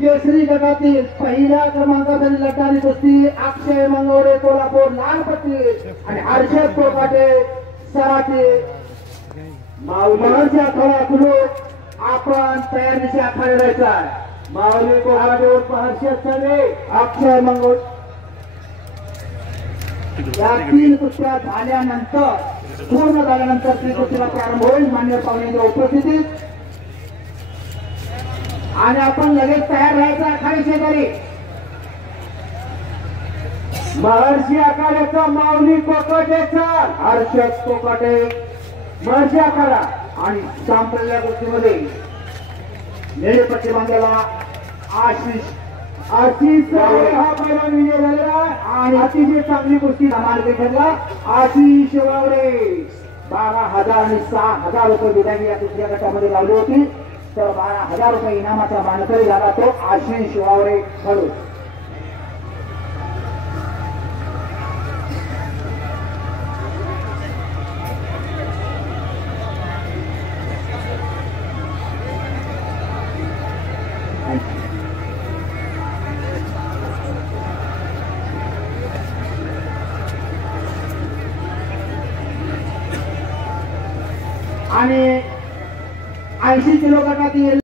केसरी गटातील पहिल्या क्रमांकावरील लढणारी कुस्ती अक्षय मंगवडे कोल्हापूर लाल पट्टी आणि हर्षद कोकाटे सराटे माऊलीच्या थोडा खुलो आपण तयारीची आखाडे राहायचा आहे। माऊली कोकाटे हर्षद सरे अक्षय मंगवडे या तीन कुस्त्या झाल्यानंतर पूर्ण झाल्यानंतर ती कुस्तीला प्रारंभ होईल मान्य पाहुण्यांच्या उपस्थितीत आणि आपण लगेच तयार राहायचं आखाडी शेजारी। महर्षी आखाड्याचा माऊली कोकाटेचा हर्षद कोकाटे महर्षी आखाडा आणि सांप्रदायिक कुस्तीमध्ये निळे पट्टी बांधलेला आशिष हा पैलवान विजय झालेला आणि अतिशय चांगली कुस्ती धमाल ठरला। आशिष वावरे 12,000 आणि 6,000 रुपये विधानी या दुसऱ्या गटामध्ये लावली होती तर 12,000 रुपये इनामाचा मानकरी झाला तो आशिष वावरे खेळू। आणि 80 किलो गटातील